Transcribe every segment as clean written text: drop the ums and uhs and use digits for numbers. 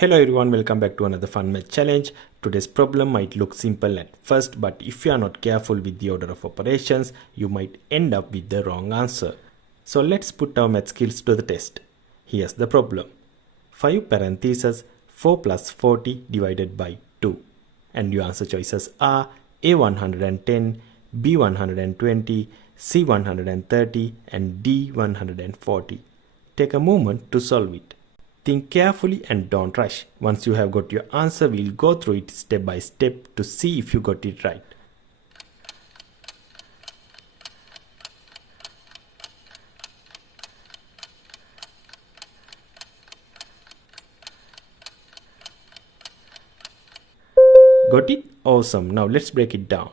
Hello everyone, welcome back to another fun math challenge. Today's problem might look simple at first, but if you are not careful with the order of operations, you might end up with the wrong answer. So let's put our math skills to the test. Here's the problem. 5 parentheses 4 plus 40 divided by 2. And your answer choices are A 110, B 120, C 130 and D 140. Take a moment to solve it. Think carefully and don't rush. Once you have got your answer, we'll go through it step by step to see if you got it right. Got it? Awesome. Now let's break it down.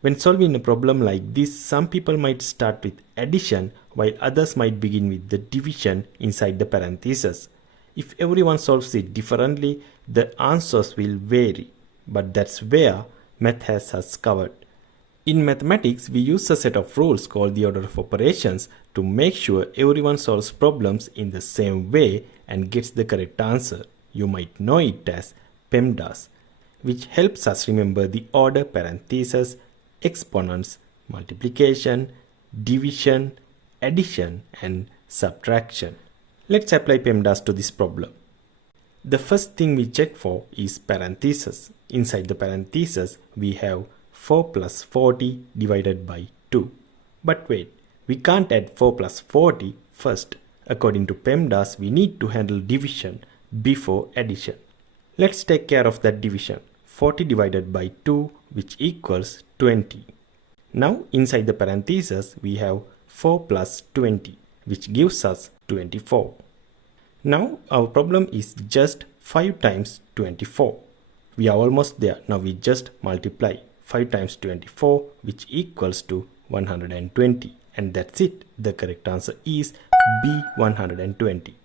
When solving a problem like this, some people might start with addition while others might begin with the division inside the parentheses. If everyone solves it differently, the answers will vary, but that's where math has us covered. In mathematics, we use a set of rules called the order of operations to make sure everyone solves problems in the same way and gets the correct answer. You might know it as PEMDAS, which helps us remember the order parentheses, exponents, multiplication, division, addition, and subtraction. Let's apply PEMDAS to this problem. The first thing we check for is parentheses. Inside the parentheses, we have 4 plus 40 divided by 2. But wait, we can't add 4 plus 40 first. According to PEMDAS, we need to handle division before addition. Let's take care of that division. 40 divided by 2, which equals 20. Now inside the parentheses we have 4 plus 20, which gives us 24. Now our problem is just 5 times 24. We are almost there. Now we just multiply 5 times 24, which equals to 120. And that's it. The correct answer is B 120.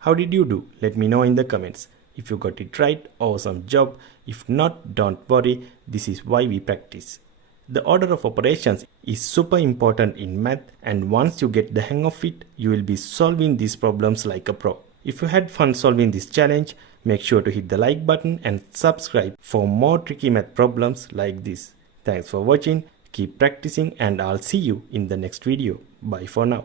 How did you do? Let me know in the comments. If you got it right, awesome job. If not, don't worry, this is why we practice. The order of operations is super important in math, and once you get the hang of it, you will be solving these problems like a pro. If you had fun solving this challenge, make sure to hit the like button and subscribe for more tricky math problems like this. Thanks for watching, keep practicing, and I'll see you in the next video. Bye for now.